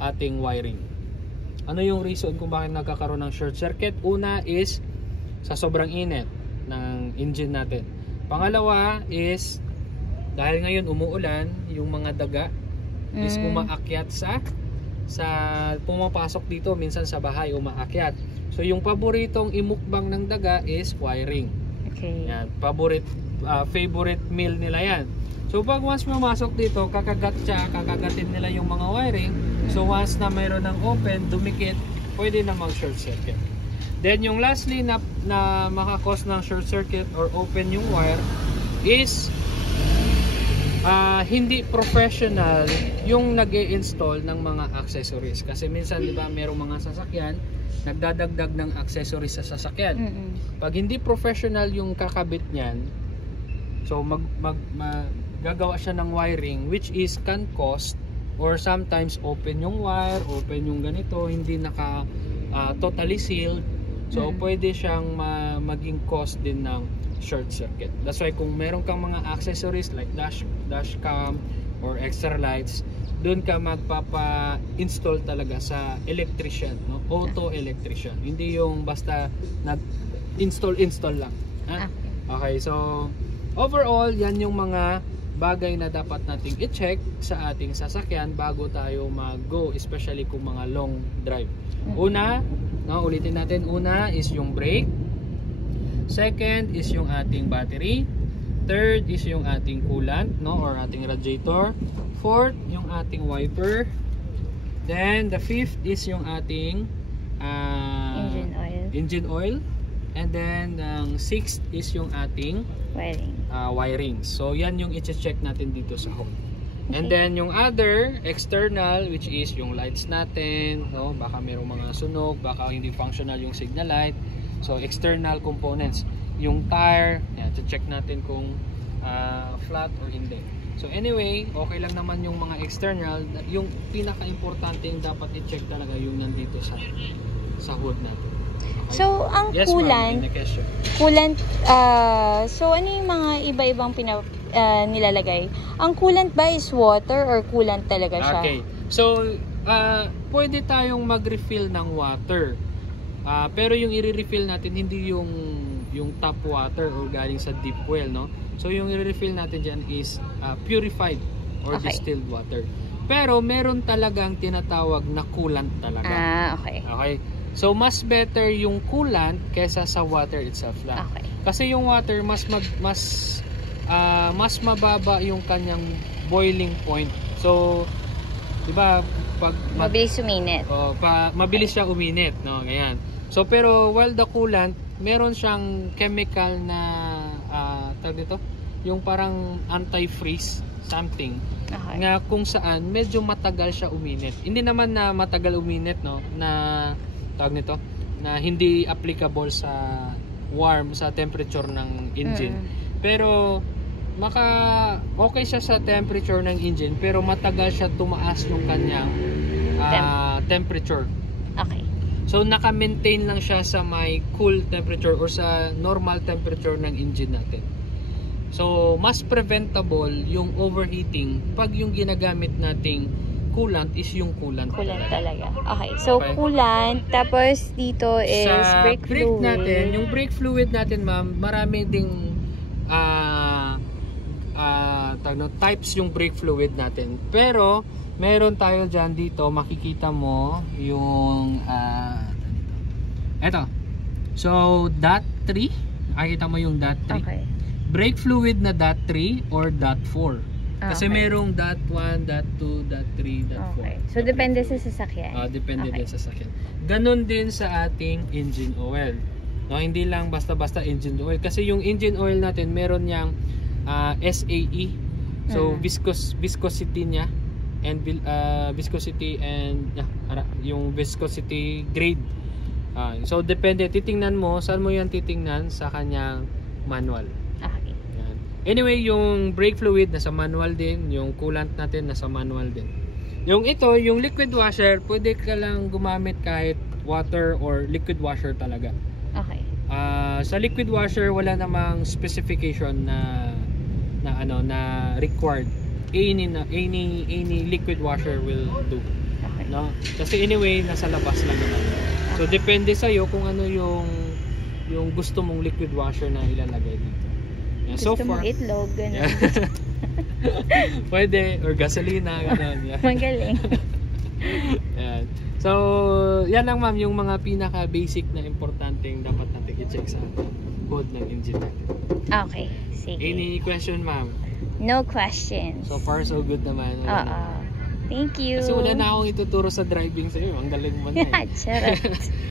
ating wiring. Ano yung reason kung bakit nagkakaroon ng short circuit? Una is sa sobrang init ng engine natin. Pangalawa is dahil ngayon umuulan, yung mga daga is umaakyat sa pumapasok dito, minsan sa bahay umaakyat. So yung paboritong imukbang ng daga is wiring. Okay. Yan, favorite meal nila yan. So pag once pumasok dito, kakagatin nila yung mga wiring. So once na mayroon ng open, dumikit, pwede na mag short circuit. Then yung lastly na makakos ng short circuit or open yung wire is hindi professional yung nag-i-install ng mga accessories. Kasi minsan, di ba, mayroong mga sasakyan nagdadagdag ng accessories sa sasakyan. Pag hindi professional yung kakabit niyan, so gagawa siya ng wiring which is can cost, or sometimes open yung wire, open yung ganito, hindi naka totally sealed. So pwede siyang maging cause din ng short circuit. That's why kung meron kang mga accessories like dash cam or extra lights, doon ka magpapa-install talaga sa electrician, no? Auto electrician. Hindi yung basta nag-install lang. Okay, so overall, yan yung mga bagay na dapat nating i-check sa ating sasakyan bago tayo mag-go, especially kung mga long drive. Una, no, ulitin natin, una is yung brake. Second is yung ating battery. Third is yung ating coolant, no, or ating radiator. Fourth, yung ating wiper. Then the fifth is yung ating engine oil. And then ang sixth is yung ating wiring. So yan yung i-check natin dito sa home. And then yung other external, which is yung lights natin, no, baka mayroong mga sunog, baka hindi functional yung signal light. So external components, yung tire, yan, check natin kung flat or hindi. So anyway, okay lang naman yung mga external. Yung pinaka-importante yung dapat i-check talaga yung nandito sa hood natin. Okay? So ang yes, coolant, so ano yung mga iba-ibang nilalagay? Ang coolant ba is water or coolant talaga siya? Okay. So pwede tayong mag-refill ng water. Pero yung i-refill natin hindi yung tap water or galing sa deep well, no? So yung i-refill natin dyan is purified or distilled water. Pero meron talagang tinatawag na coolant talaga. Okay. So mas better yung coolant kesa sa water itself lang. Kasi yung water mas mababa yung kanyang boiling point. So, 'di ba, pag mabilis uminit. Mabilis siya uminit, no? Ganyan. So pero while the coolant, meron siyang chemical na tawag dito, yung parang anti-freeze something. Nga kung saan medyo matagal siya uminit. Hindi naman na matagal uminit, no, na tawag nito, na hindi applicable sa warm, sa temperature ng engine. Pero okay siya sa temperature ng engine, pero matagal siya tumaas yung kanyang temperature. So naka-maintain lang siya sa may cool temperature or sa normal temperature ng engine natin. So mas preventable yung overheating pag yung ginagamit nating coolant is yung coolant talaga. Okay, so coolant, tapos dito is sa brake fluid natin. Yung brake fluid natin, ma'am, marami ding types yung brake fluid natin. Pero meron tayo dyan dito, makikita mo yung eto. So dot 3, makikita mo yung dot 3. Brake fluid na dot 3 or dot 4. Kasi merong dot 1, dot 2, dot 3, dot 4. So depende sa sasakyan. Depende din sa sasakyan. Ganon din sa ating engine oil. No, hindi lang basta-basta engine oil. Kasi yung engine oil natin, meron niyang SAE. So viscosity niya and yung viscosity grade. So depende, titingnan mo, saan mo yan titingnan sa kanyang manual. Anyway, yung brake fluid nasa manual din, yung coolant natin nasa manual din. Yung yung liquid washer, pwede ka lang gumamit kahit water or liquid washer talaga. Sa liquid washer wala namang specification na required. Any liquid washer will do. no? Kasi anyway, nasa labas lang naman. So depende sa iyo kung ano yung gusto mong liquid washer na ilalagay dito. Yeah, so Gusto far, mong itlog, gano'n. yeah. Pwede, or gasolina, gano'n. Yeah. Magaling. Yan. So, yan lang ma'am, yung mga pinaka-basic na importanteng dapat natin i-check sa code ng engine natin. Okay, sige. Any question ma'am? No questions. So far, so good naman. Oo. Thank you. Kasi wala na akong ituturo sa driving sa'yo. Ang galing mo na eh. Charot.